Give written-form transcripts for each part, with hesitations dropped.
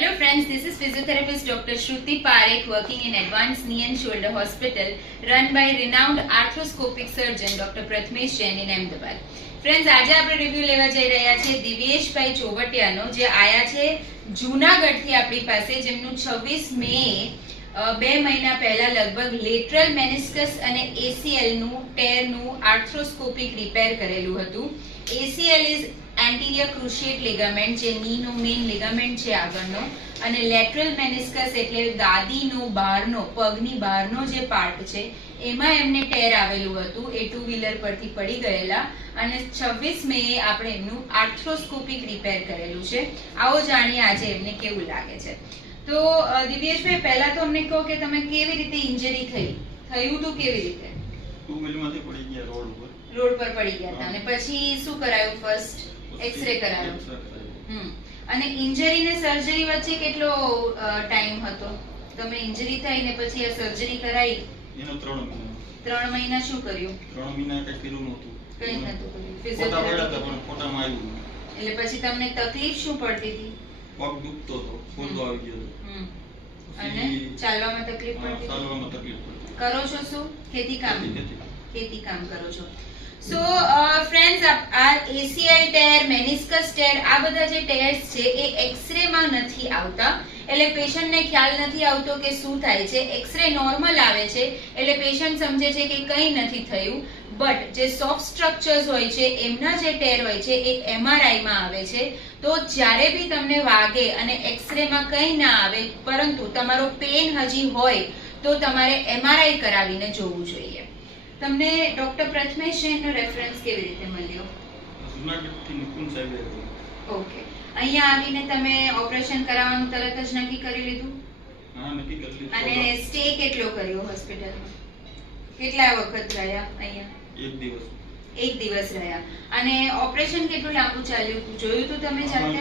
Hello friends, this is physiotherapist Dr. Shruti Parekh working in Advanced Knee and Shoulder Hospital run by renowned arthroscopic surgeon Dr. Prathmesh Jain in Ahmedabad. Friends, આજે આપણે review લેવા જઈ રહ્યા છીએ દિવ્યેશભાઈ ચોવટિયાનો, જે આયા છે જૂનાગઢથી આપણી પાસે, જેમનું 26 મે 2 મહિના પહેલા લગભગ લેટરલ મેનિસ્કસ અને ACL નું ટેરનું આર્થ્રોસ્કોપિક રિપેર કરેલું હતું. ACL ઇઝ એન્ટિરિયર ક્રુશિએટ લિગામેન્ટ, જે નીનો મેઇન લિગામેન્ટ છે આગળનો, અને લેટરલ મેનિસ્કસ એટલે ગાદીનો બહારનો, પગની બહારનો જે પાર્ટ છે એમાં એમને ટેર આવેલું હતું. એ 2 વ્હીલર પરથી પડી ગયેલા, અને 26 મે આપણે એમનું આર્થ્રોસ્કોપિક રિપેર કરેલું છે. આવો જાણીએ આજે એમને કેવું લાગે છે. તો દિવ્યેશભાઈ, પહેલા તો અમને કહો કે તમે કેવી રીતે ઇન્જરી થયું તો કેવી રીતે? 2 વ્હીલમાંથી પડી ગયા રોડ પર પડી ગયા હતા, અને પછી શું કરાયું? ફર્સ્ટ એક્સરે કરાયો. અને ઇન્જરી ને સર્જરી વચ્ચે કેટલો ટાઈમ હતો? તમે ઇન્જરી થઈ ને પછી આ સર્જરી કરાઈ એનો 3 મહિના. 3 મહિના શું કર્યું? 3 મહિના કઈ કર્યું નહોતું. કઈ નતું કર્યું. ફિઝિયોથેરાપી પણ ફોટામાં આવ્યું. એટલે પછી તમને તકલીફ શું પડતી હતી? પગ દુખતો હતો, ફોલ્લો આવી ગયો. અને ચાલવામાં તકલીફ પડતી? ચાલવામાં તકલીફ પડતી. કરો છો શું? ખેતી કામ કરો છો. સો ફ્રેન્ડ્સ, આ ACL ટેર, મેનિસ્કસ ટેર, આ બધા જે ટેર્સ છે એ એક્સરે માં નથી આવતા, એટલે પેશન્ટને ખ્યાલ નથી આવતો કે શું થાય છે. એક્સરે નોર્મલ આવે છે એટલે પેશન્ટ સમજે છે કે કંઈ નથી થયું, બટ જે સોફ્ટ સ્ટ્રક્ચર્સ હોય છે એમના જે ટેર હોય છે એ MRI માં આવે છે. તો જ્યારે બી તમને વાગે અને એક્સરે માં કંઈ ના આવે, પરંતુ તમારો પેન હજી હોય, તો તમારે MRI કરાવીને જોવું જોઈએ. તમને ડોક્ટર પ્રથમેશ જૈનનો રેફરન્સ કેવી રીતે મળ્યો? જૂનાગઢથી નિકુંજ સાહેબે. ઓકે, અહીંયા આવીને તમે ઓપરેશન કરાવવાનું તરત જ નક્કી કરી લીધું? હા, નક્કી કરી લીધું. અને સ્ટે કેટલો કર્યો હોસ્પિટલમાં? કેટલા વખત રહ્યા અહીંયા? 1 દિવસ. 1 દિવસ રહ્યા. અને ઓપરેશન કેટલું લાંબુ ચાલ્યું હતું? જોયું હતું તમે જાતે?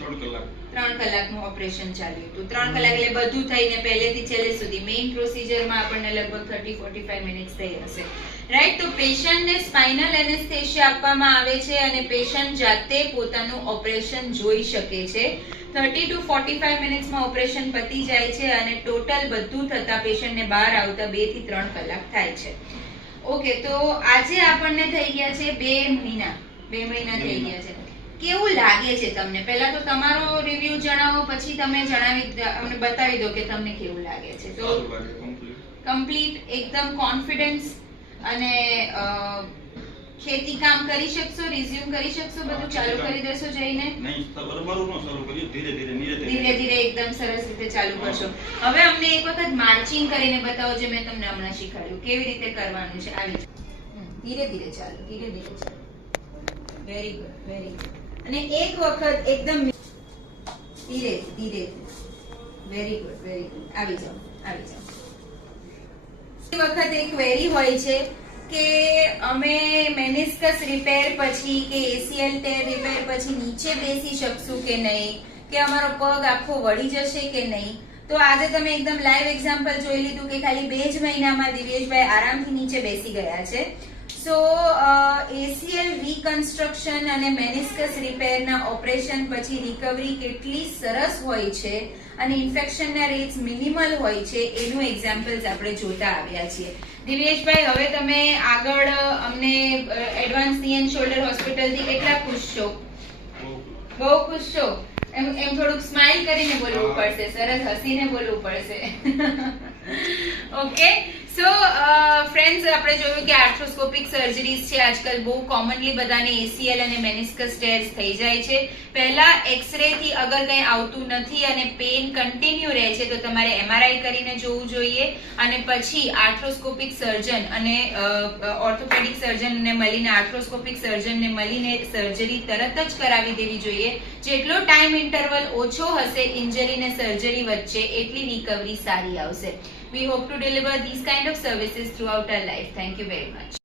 3 કલાક. 3 કલાકનું ઓપરેશન ચાલ્યું હતું. 3 કલાક એટલે બધું થઈને પહેલેથી છેલ્લે સુધી મેઇન પ્રોસિજરમાં આપણને લગભગ 30-45 મિનિટ્સ થઈ હશે, રાઈટ? તો પેશન્ટને સ્પાઇનલ એનેસ્થેસિયા આપવામાં આવે છે અને પેશન્ટ જાતે પોતાનું ઓપરેશન જોઈ શકે છે. 30 to 45 મિનિટ્સમાં ઓપરેશન પતી જાય છે, અને ટોટલ બધું થતા પેશન્ટને બહાર આવતા 2 થી 3 કલાક થાય છે. ઓકે, તો આજે આપણને થઈ ગયા છે 2 મહિના થઈ ગયા છે. કેવું લાગે છે તમને? પહેલા તો તમારો રિવ્યુ જણાવો, પછી તમે અમને બતાવી દો કે તમને કેવું લાગે છે. તો કમ્પ્લીટ એકદમ કોન્ફિડન્સ, અને ખેતી કામ કરી શકશો, રિઝ્યુમ કરી શકશો, બધું ચાલુ કરી દેશો જઈને? નહીં, બરોબર નો ચાલુ કરીએ, ધીરે એકદમ સરસ રીતે ચાલુ કરશો. હવે અમને એક વખત માર્ચિંગ કરીને બતાવો, જે મેં તમને હમણાં શીખવાડ્યું, કેવી રીતે કરવાનું છે. આવી ધીરે ચાલો. Very good. અને એક વખત એકદમ ધીરે. Very good. આવી જાઓ. વખત એક વેરી હોય છે કે અમે મેનિસ્કસ રિપેર પછી કે ACL ટેર રિપેર પછી નીચે બેસી શકશું કે નહીં, કે અમારો પગ આખો વળી જશે કે નહીં. તો આજે તમે એકદમ લાઈવ એક્ઝામ્પલ જોઈ લીધું કે ખાલી 2 જ મહિનામાં દિવ્યેશભાઈ આરામથી નીચે બેસી ગયા છે. સો ACL રિકન્સ્ટ્રક્શન અને મેનિસ્કસ રિપેરના ઓપરેશન પછી રિકવરી કેટલી સરસ હોય છે અને ઇન્ફેક્શનના રેટ્સ મિનિમલ હોય છે, એનું એક્ઝામ્પલ્સ આપણે જોતા આવ્યા છીએ. દિવ્યેશભાઈ, હવે તમે આગળ અમને એડવાન્સ ની એન્ડ શોલ્ડર હોસ્પિટલથી કેટલા ખુશ છો? બહુ ખુશ છો? એમ થોડુંક સ્માઈલ કરીને બોલવું પડશે, સરસ હસીને બોલવું પડશે. ઓકે, સો ફ્રેન્ડ્સ, આપણે જોયું કે આર્થ્રોસ્કોપિક સર્જરીઝ છે આજકાલ બહુ કોમનલી બધાને ACL અને મેનિસ્કસ ટેર્સ થઈ જાય છે. પહેલા એક્સરે થી અગર કંઈ આવતું નથી અને પેન કન્ટિન્યુ રહે છે, તો તમારે MRI કરીને જોવું જોઈએ, અને પછી આર્થ્રોસ્કોપિક સર્જન અને ઓર્થોપેડિક સર્જનને મળીને, આર્થ્રોસ્કોપિક સર્જનને મળીને સર્જરી તરત જ કરાવી દેવી જોઈએ. જેટલો ટાઈમ ઇન્ટરવલ ઓછો હશે ઇન્જરી ને સર્જરી વચ્ચે, એટલી રિકવરી સારી આવશે. We hope to deliver these kind of services throughout our life. Thank you very much.